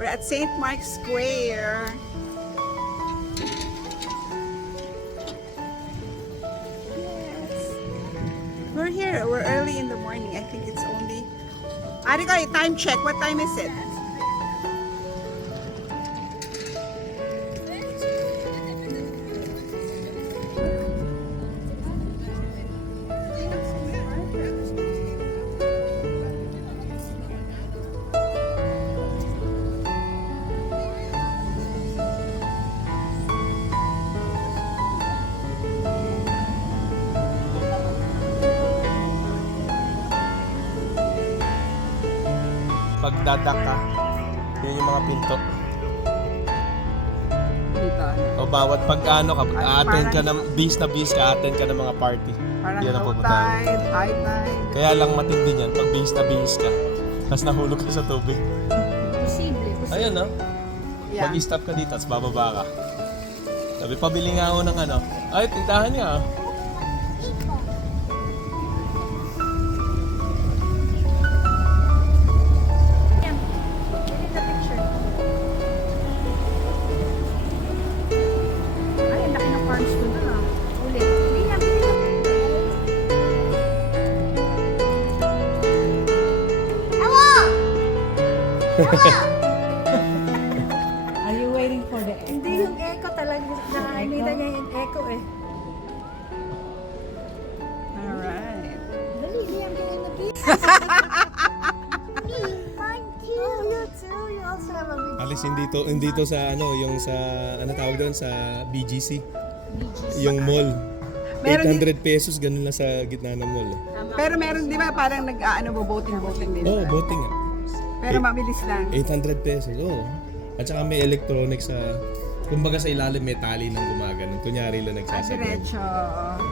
We're at St. Mark's Square. Yes. We're here. We're early in the morning. I think it's only... Ariko, time check. What time is it? Pag dadak ka, yun yung mga pinto. Dito. O bawat pag ano ka, attend ka ng bis na bis ka, attend ka ng mga party. Parang Yan ang low pupuntahan. tide, high tide. Kaya lang matindi niyan, pag bis na bis ka, tapos nahulog ka sa tubig. Posible. Ayun no, Yeah. mag-stop ka dito, tapos bababa ka. Sabi, pabili nga ako ng ano. Ay, tindahan niya ah. Ay, ang laki ng farms ko na. Ulit. Liam, Are you waiting for the hindi yung echo talaga. Nakakita niya yung echo eh. Alright. Dali, Liam, you're in the beach. Mine too. Oh, you too. You also have a big Alis hindi to sa ano, yung sa ano tawag doon sa BGC. Yung mall. Meron 800 pesos ganun lang sa gitna ng mall. Pero meron, di ba, parang boating din. Oh, boating ah. Pero mabilis lang. 800 pesos. Oh. At saka may electronics sa kumbaga sa ilalim may tali nang gumagano. Kunyari lang nagsasagad. Diretso.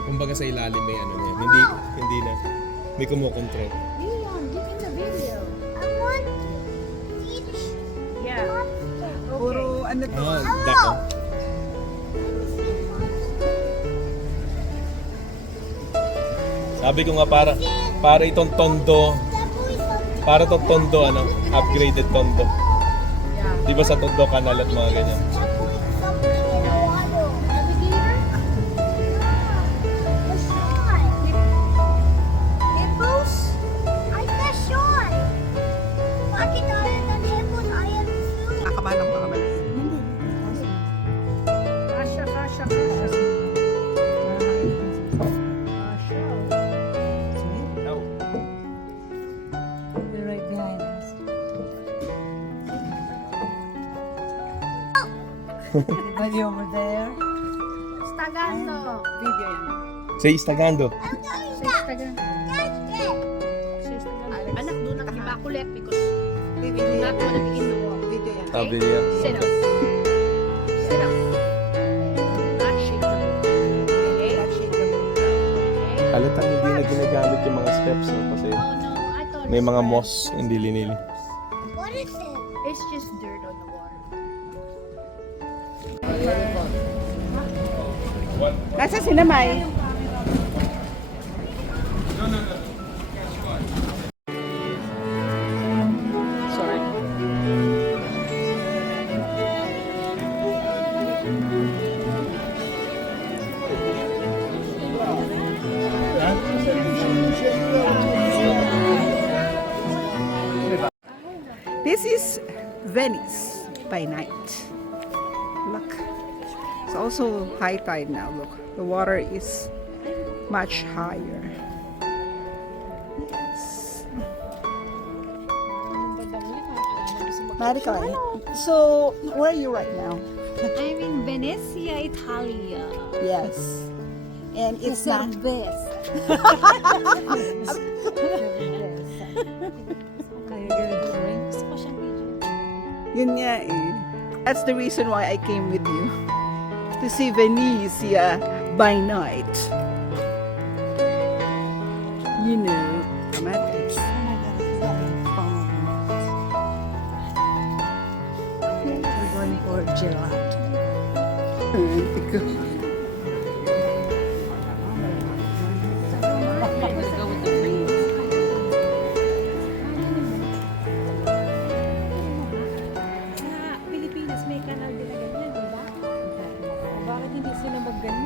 Kumbaga sa ilalim may ano yan. Hindi na may kumokontrol. Liam, get in the video. I want each. Yeah. Puro ano to. Ah, dako. Sabi ko nga para itong tondo, para itong tondo ano, upgraded tondo. Di ba sa tondo kanal at mga ganyan. Nakabalong pa kabalong. Kasha, kasha, kasha. Kasha. They're right behind us. Everybody over there. Stagando. Video yan. Say Istagando. Stagando. Anak, doon ang ibakulet because Video not yan. gonna be in the wall. Video yan. Sabi niya. Sit up. Sit up. Not shake the book. Okay? That shade of blue. Okay? Halatang hindi na ginagamit yung mga steps no? Kasi Oh no, I thought may it's mga red. moss hindi linili. What is it? It's just dirt on the water. Nasa sinamay. Sorry. This is Venice by night. Look. It's also high tide now. Look, the water is much higher. Yes. Marika, so where are you right now? I'm in Venezia, Italia. Yes. And it's not best. Are you gonna drink? Gusto ko siyang video. yun nga eh. That's the reason why I came with you. To see Venezia by night. You know, romantic. Oh my god, it's very fun. We're going for gelato.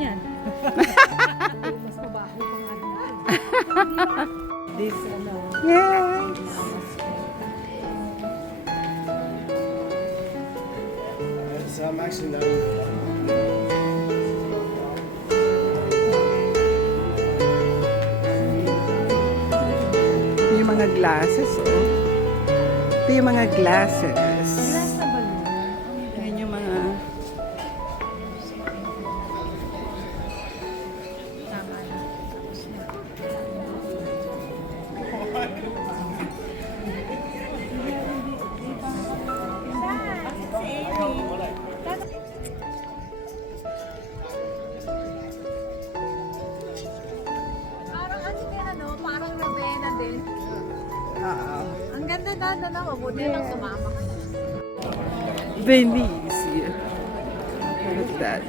yan. Mas mabaho pang ano. This, ano, Yes. I'm actually not. Yung mga glasses, oh. Ito yung mga glasses. Glass na balon. Yan yung mga... Tama na. Parang ano din, ano, parang Ravenna din. Oo. Ang ganda na, mabuti lang sumama ka. Venice. Look at that.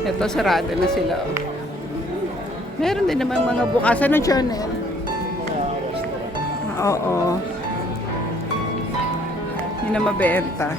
Ito, sarado na sila. Oh. Meron din namang mga bukasan ng channel. Oo. Hindi na mabenta.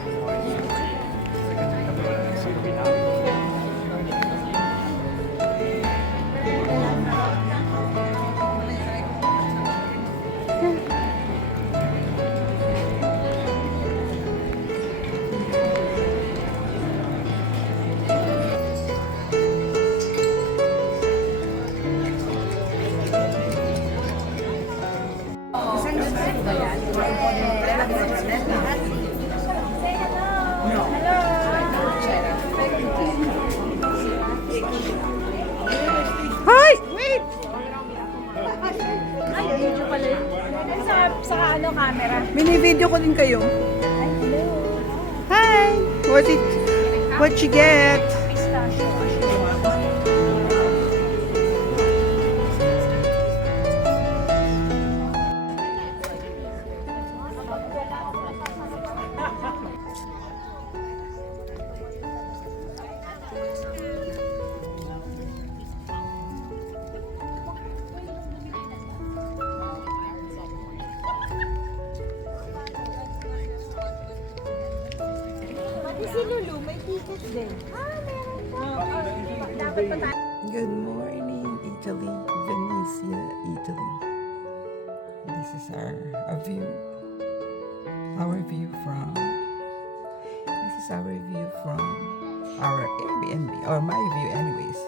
Hi! Wait! Ay, video pala yun. Sa ano, camera. Mini-video ko din kayo. Hi! What you get? Pistachio. Si Lulu, may ticket din. Dapat pa tayo. Good morning, Italy. Venezia, Italy. This is our view. Our view from... This is our view from our Airbnb. Or my view anyways.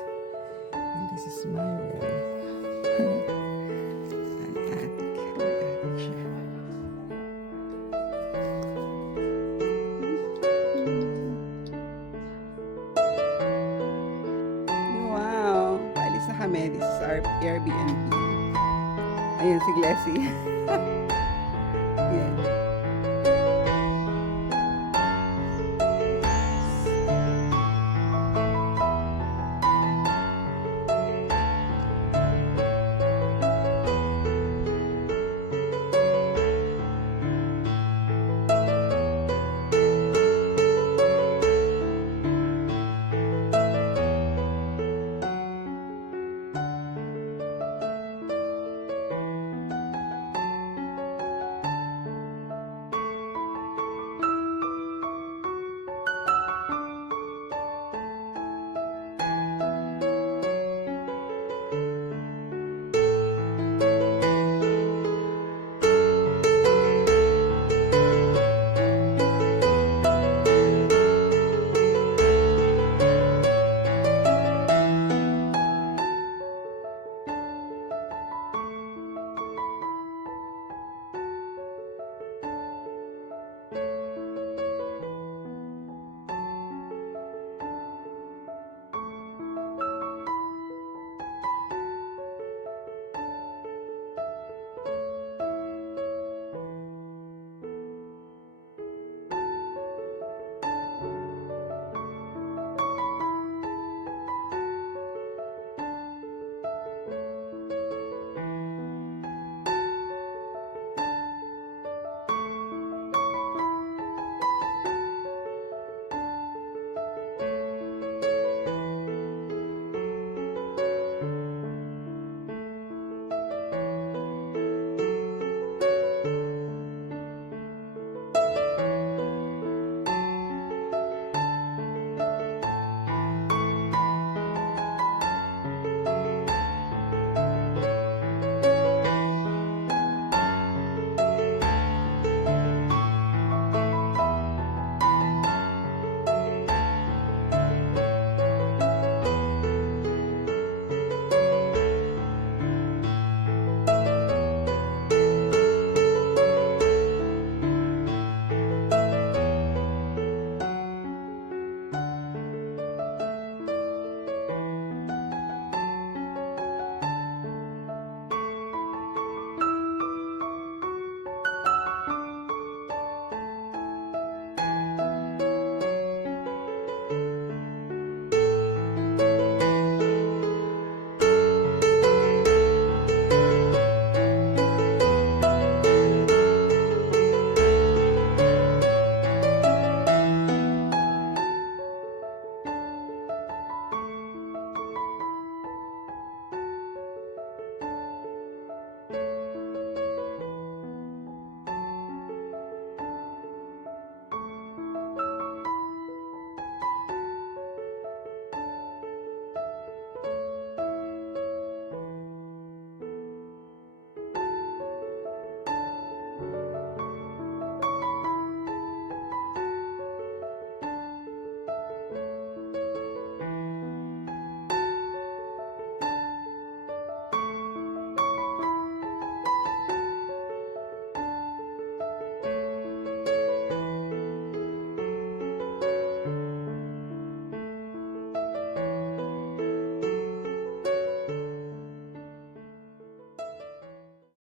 And this is my room. Ang attic. Siya. Wow! Paalis na kami. This is our Airbnb. Ayun si Glessy.